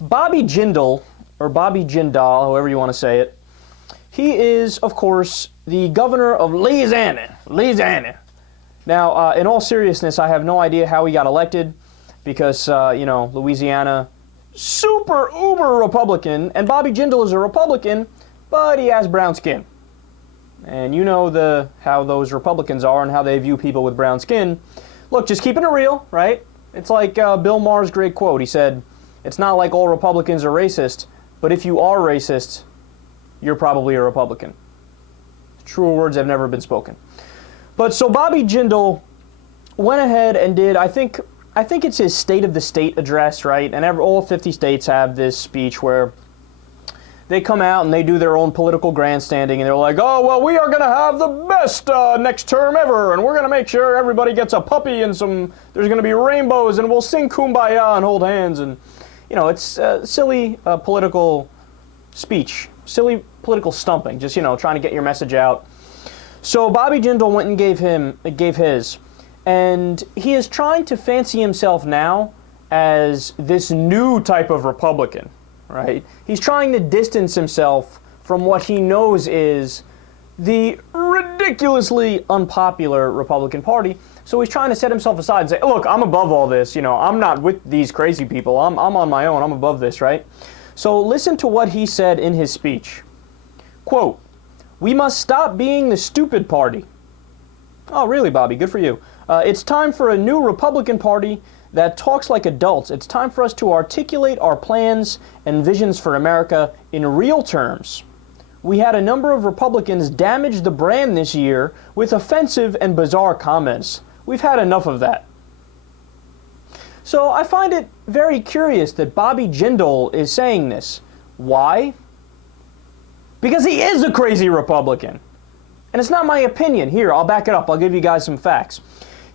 Bobby Jindal, or Bobby Jindal, however you want to say it, he is, of course, the governor of Louisiana. Now, in all seriousness, I have no idea how he got elected because, Louisiana, super uber Republican, and Bobby Jindal is a Republican, but he has brown skin. And you know how those Republicans are and how they view people with brown skin. Look, just keeping it real, right? It's like Bill Maher's great quote. He said, "It's not like all Republicans are racist, but if you are racist, you're probably a Republican." Truer words have never been spoken. But so Bobby Jindal went ahead and did, I think it's his State of the State address, right? And all 50 states have this speech where they come out and they do their own political grandstanding, and they're like, "Oh, well, we are going to have the best next term ever, and we're going to make sure everybody gets a puppy and there's going to be rainbows, and we'll sing Kumbaya and hold hands." And, it's silly political speech, silly political stumping, just, trying to get your message out. So Bobby Jindal went and gave his, and he is trying to fancy himself now as this new type of Republican. Right? He's trying to distance himself from what he knows is the ridiculously unpopular Republican Party. So he's trying to set himself aside and say, "Look, I'm above all this. I'm not with these crazy people. I'm on my own. I'm above this," right? So listen to what he said in his speech. Quote, "We must stop being the stupid party." Oh, really, Bobby? Good for you. "It's time for a new Republican Party that talks like adults. It's time for us to articulate our plans and visions for America in real terms. We had a number of Republicans damage the brand this year with offensive and bizarre comments. We've had enough of that." So I find it very curious that Bobby Jindal is saying this. Why? Because he is a crazy Republican. And it's not my opinion. Here, I'll back it up. I'll give you guys some facts.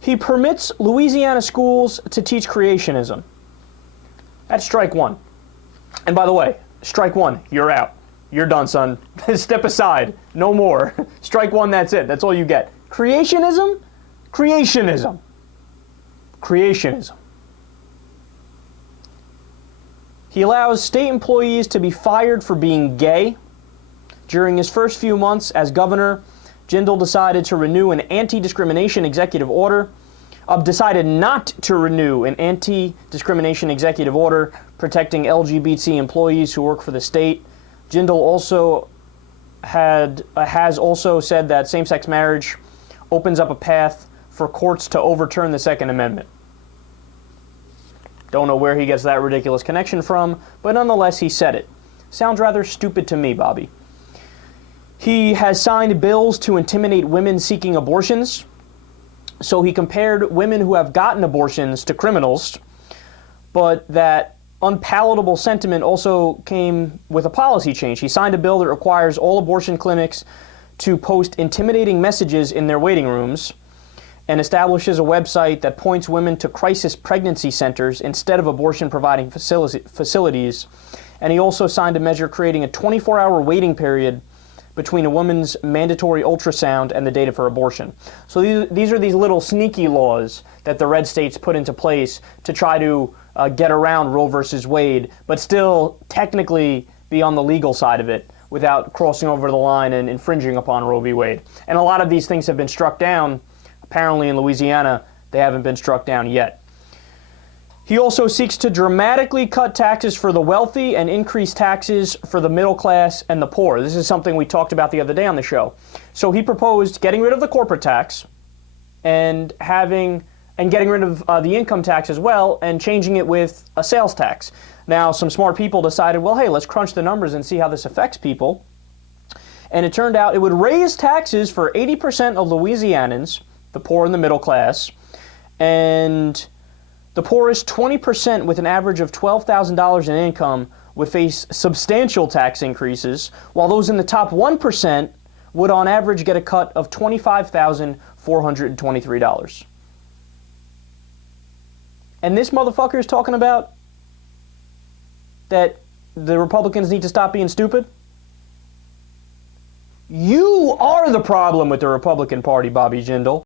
He permits Louisiana schools to teach creationism. That's strike one. And by the way, strike one, you're out. You're done, son. Step aside. No more. Strike one, that's it. That's all you get. Creationism? Creationism. Creationism. He allows state employees to be fired for being gay. During his first few months as governor, Jindal decided to renew an anti-discrimination executive order. Decided not to renew an anti-discrimination executive order protecting LGBT employees who work for the state. Jindal also has also said that same-sex marriage opens up a path for courts to overturn the Second Amendment. Don't know where he gets that ridiculous connection from, but nonetheless, he said it. Sounds rather stupid to me, Bobby. He has signed bills to intimidate women seeking abortions. So he compared women who have gotten abortions to criminals, but that unpalatable sentiment also came with a policy change. He signed a bill that requires all abortion clinics to post intimidating messages in their waiting rooms and establishes a website that points women to crisis pregnancy centers instead of abortion-providing facilities. And he also signed a measure creating a 24-hour waiting period between a woman's mandatory ultrasound and the date of her abortion. So these are these little sneaky laws that the red states put into place to try to get around Roe versus Wade, but still technically be on the legal side of it without crossing over the line and infringing upon Roe v. Wade. And a lot of these things have been struck down. Apparently in Louisiana, they haven't been struck down yet. He also seeks to dramatically cut taxes for the wealthy and increase taxes for the middle class and the poor. This is something we talked about the other day on the show. So he proposed getting rid of the corporate tax and getting rid of the income tax as well and changing it with a sales tax. Now, some smart people decided, well, hey, let's crunch the numbers and see how this affects people. And it turned out it would raise taxes for 80% of Louisianans, the poor and the middle class, and the poorest 20% with an average of $12,000 in income would face substantial tax increases, while those in the top 1% would on average get a cut of $25,423. And this motherfucker is talking about that the Republicans need to stop being stupid? You are the problem with the Republican Party, Bobby Jindal.